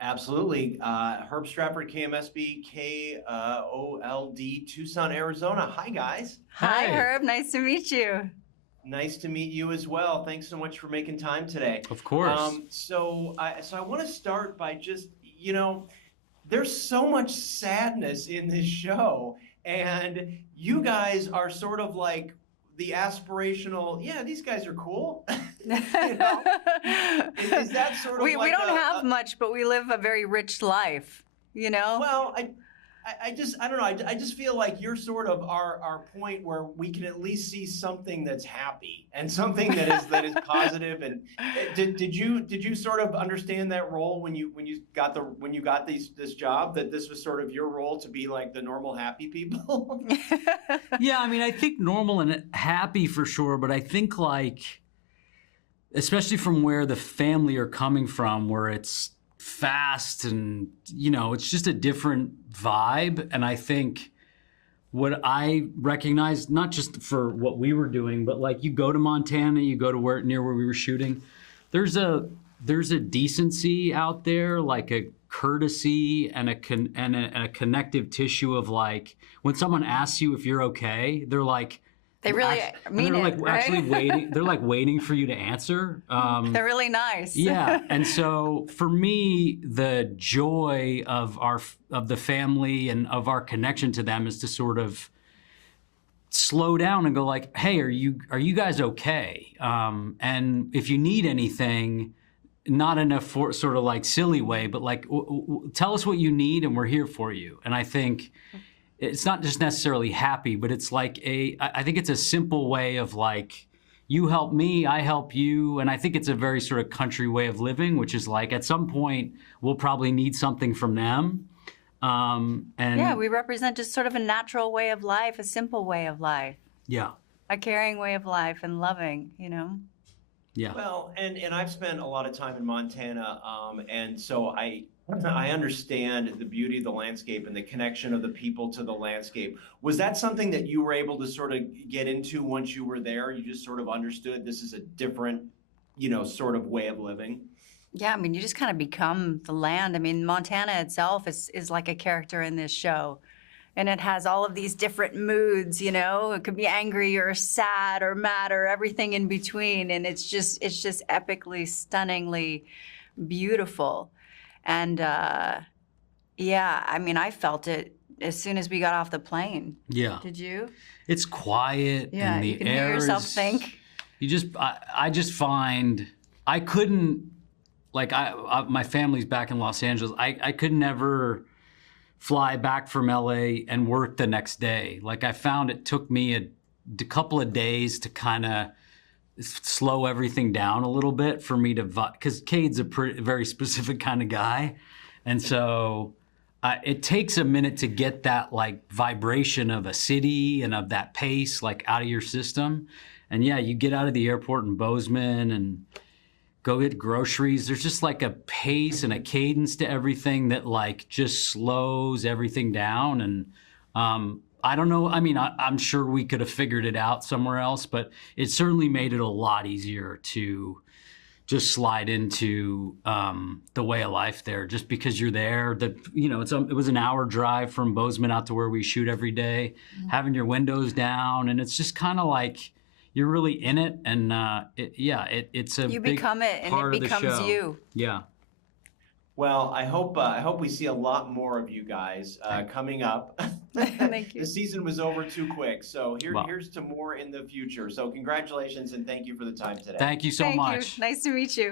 Absolutely. Herb Stratford, KMSB, KOLD, Tucson, Arizona. Hi, guys. Hi, Hey, Herb. Nice to meet you. Nice to meet you as well. Thanks so much for making time today. of course. So I want to start by just, there's so much sadness in this show, and you guys are sort of like the aspirational, yeah, these guys are cool. You know, is that sort of We like don't have much, but we live a very rich life, you know? well, I don't know. I just feel like you're sort of our point where we can at least see something that's happy and something that is positive. And did you sort of understand that role when you got this job, that this was sort of your role to be like the normal happy people? Yeah, I mean, I think normal and happy for sure, but I think like, especially from where the family are coming from, where it's fast and, it's just a different vibe. And I think what I recognize, not just for what we were doing, but like you go to Montana, you go to near where we were shooting, there's a decency out there, like a courtesy and a connective tissue of like when someone asks you if you're okay, they're like They really mean they're it, like right? actually waiting. They're like waiting for you to answer. They're really nice. Yeah, and so for me, the joy of the family and of our connection to them is to sort of slow down and go like, hey, are you guys okay? And if you need anything, not in a sort of like silly way, but like tell us what you need and we're here for you. And I think it's not just necessarily happy, but it's like I think it's a simple way of like, you help me, I help you. And I think it's a very sort of country way of living, which is like at some point we'll probably need something from them. And Yeah, we represent just sort of a natural way of life, a simple way of life, yeah, a caring way of life and loving, you know? yeah. Well, and I've spent a lot of time in Montana, and so I understand the beauty of the landscape and the connection of the people to the landscape. Was that something that you were able to sort of get into once you were there? You just sort of understood this is a different, sort of way of living? Yeah, I mean, you just kind of become the land. I mean, Montana itself is like a character in this show. And it has all of these different moods, you know? It could be angry or sad or mad or everything in between. And it's just epically, stunningly beautiful. And yeah, I mean, I felt it as soon as we got off the plane. Yeah. Did you? It's quiet Yeah, and the you can air hear yourself is, think. I just find I couldn't, like my family's back in Los Angeles. I could never fly back from LA and work the next day. Like I found it took me a couple of days to kind of slow everything down a little bit for me to, because Cade's a very specific kind of guy. And so it takes a minute to get that like vibration of a city and of that pace like out of your system. And yeah, you get out of the airport in Bozeman and go get groceries. There's just like a pace and a cadence to everything that like just slows everything down. And I don't know. I mean, I'm sure we could have figured it out somewhere else, but it certainly made it a lot easier to just slide into the way of life there, just because you're there. That it was an hour drive from Bozeman out to where we shoot every day, having your windows down, and it's just kind of like you're really in it, and it's a You big become it, and part it of the becomes show. you. Yeah. Well, I hope we see a lot more of you guys coming up. Thank you. The season was over too quick, so Well. here's to more in the future. So congratulations and thank you for the time today. Thank you so Thank much. you. Nice to meet you.